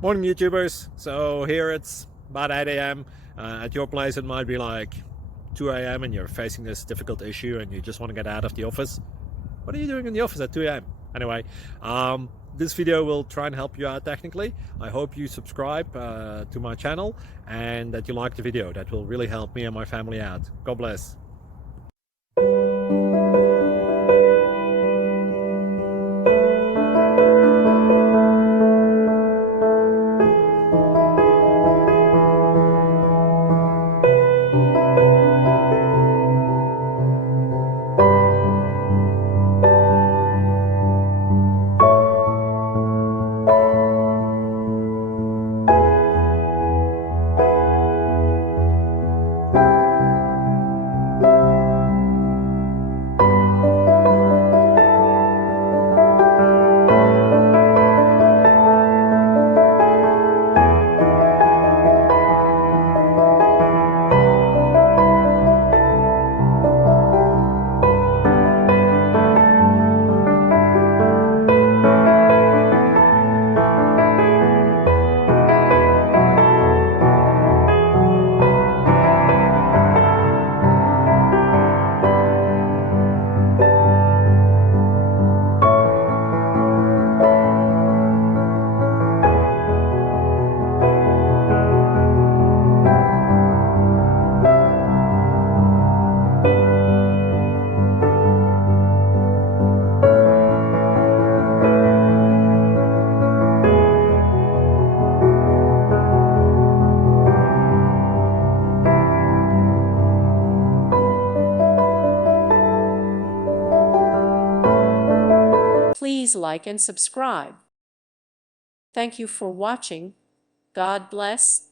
Morning YouTubers. So here it's about 8 a.m. At your place it might be like 2 a.m. and you're facing this difficult issue and you just want to get out of the office. What are you doing in the office at 2 a.m.? Anyway, this video will try and help you out technically. I hope you subscribe to my channel and that you like the video. That will really help me and my family out. God bless. Please like and subscribe. Thank you for watching. God bless.